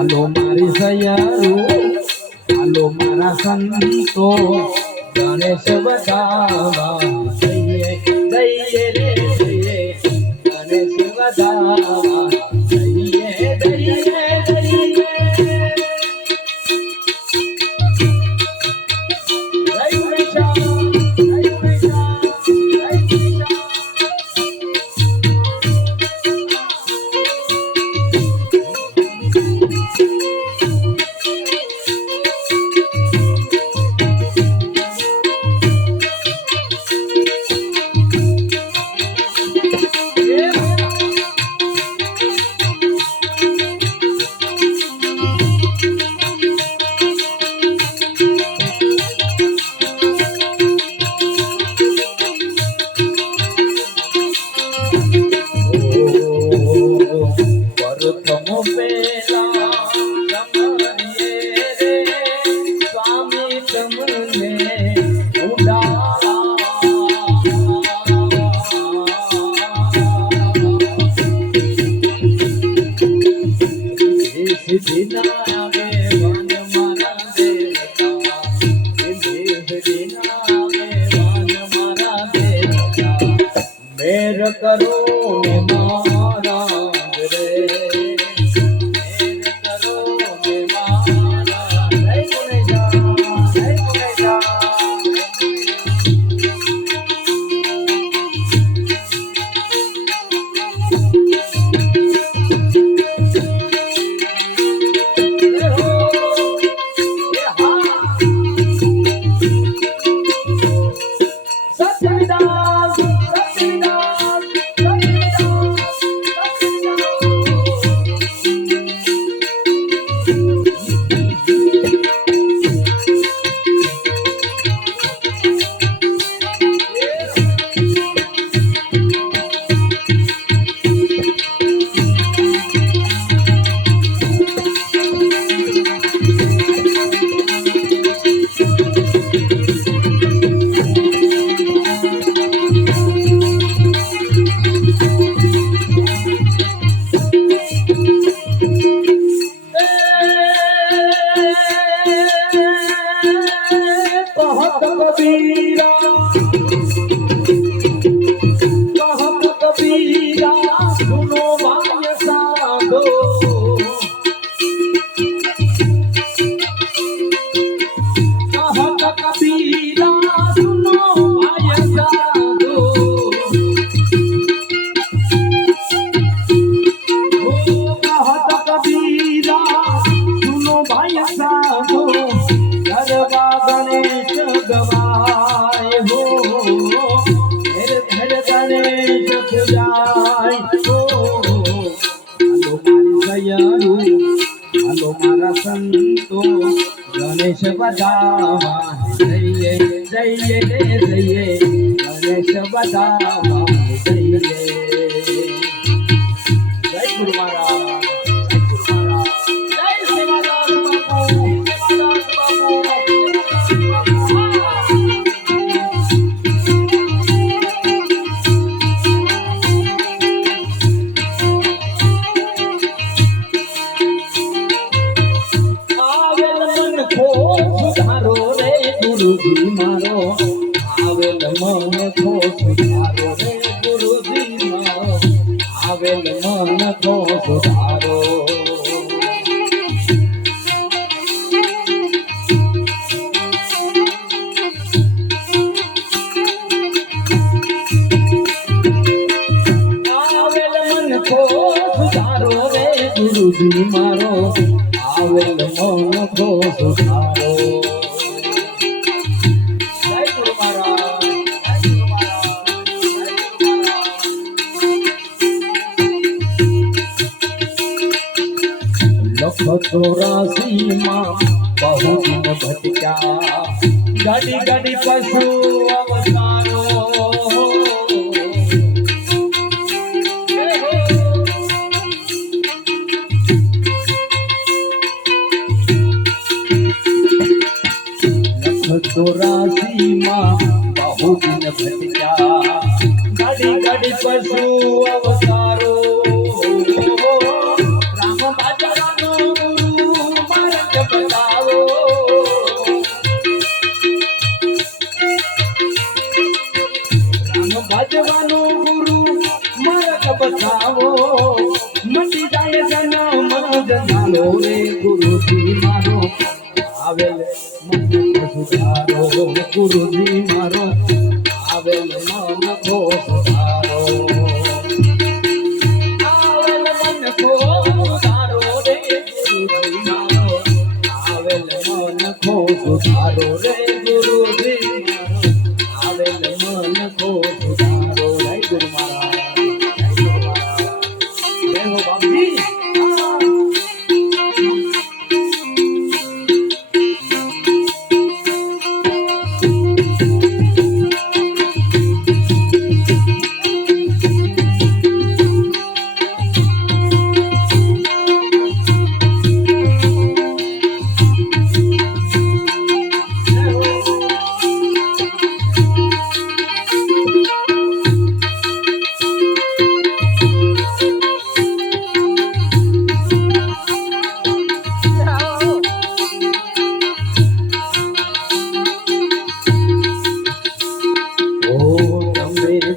હાલો મારી સયારું હાલો મારા સંતો ગણેશ વધાવા જઈએ જઈએ રે જઈએ ગણેશ વધાવા જઈએ જઈએ જઈએ करो महाराज रे करो महाराज जय गुनेजा जय गुनेजा હાલો મારા સંતો ગણેશ વધાવા જઈએ જઈએ જઈએ ગણેશ વધાવા જઈએ જય ગુરુ મહારાજ गुरुजी मारो आवेल मन थो सुधारो रे गुरुजी मारो आवेल मन थो सुधारो आवेल मन थो सुधारो रे गुरुजी मारो आवेल मन थो सुधारो चौरासी माँ बहु दिन भटका गाड़ी गाड़ी पशु अवतारो चौरासी माँ बहु दिन भटका गाड़ी गाड़ी पशु अवतारो राम बाजा જન્મ જનાલો રે ગુરુજી મારો આવેલ મન સુધારો ગુરુજી મારો આવેલ મન કો સુધારો આવેલ મન કો સુધારો રે ગુરુજી મારો આવેલ મન કો સુધારો રે ગુરુજી મારો આવેલ મન કો સુધારો રે ગુરુ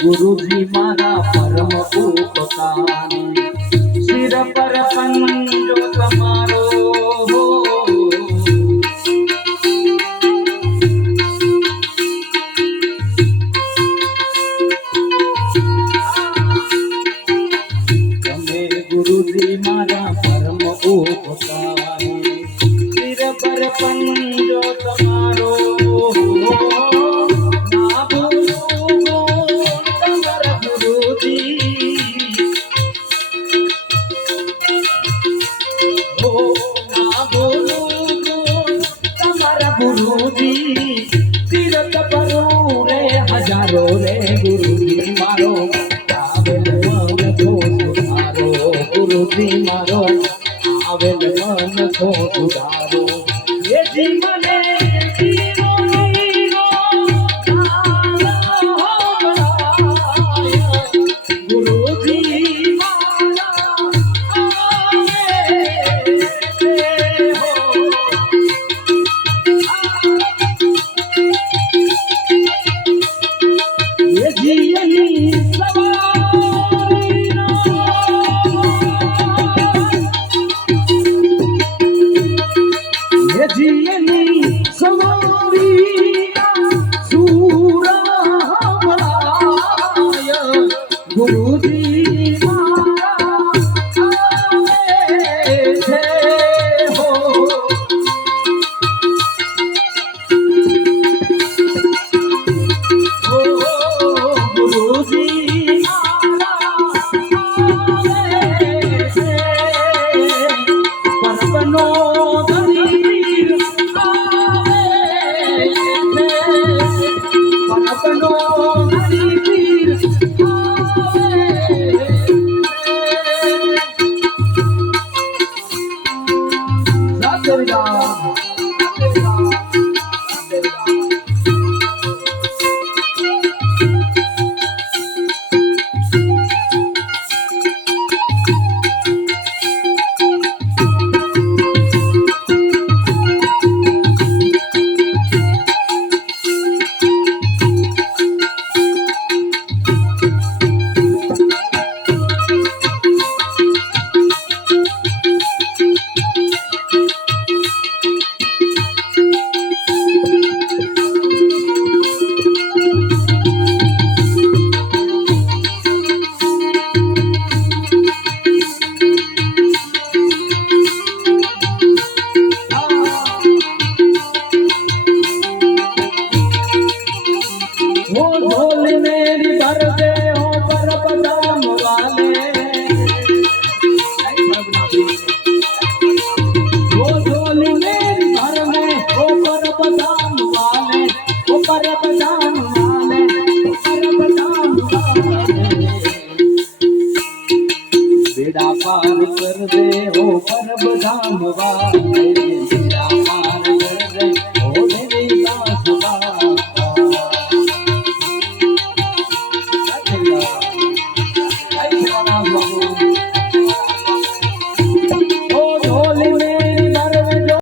गुरुजी मारा परम उपकारी सिर पर पंजो तुम्हारो तमे गुरुजी मारा परम उपकारी सिर पर पंजो तुम्हारो गुरुजी तीरथ परो रे हजारो रे गुरुजी मारो आवेल मन को सुधारो गुरुजी मारो आवेल मन को सुधारो ये जीवने जीरो नीरो गुरुजी गुरुजी मारा आवे छे हो गुरुजी मारा आवे छे परबनो दरीर आवे छे परबनो दरीर बेड़ा पार कर दे हो परब धाम वाले।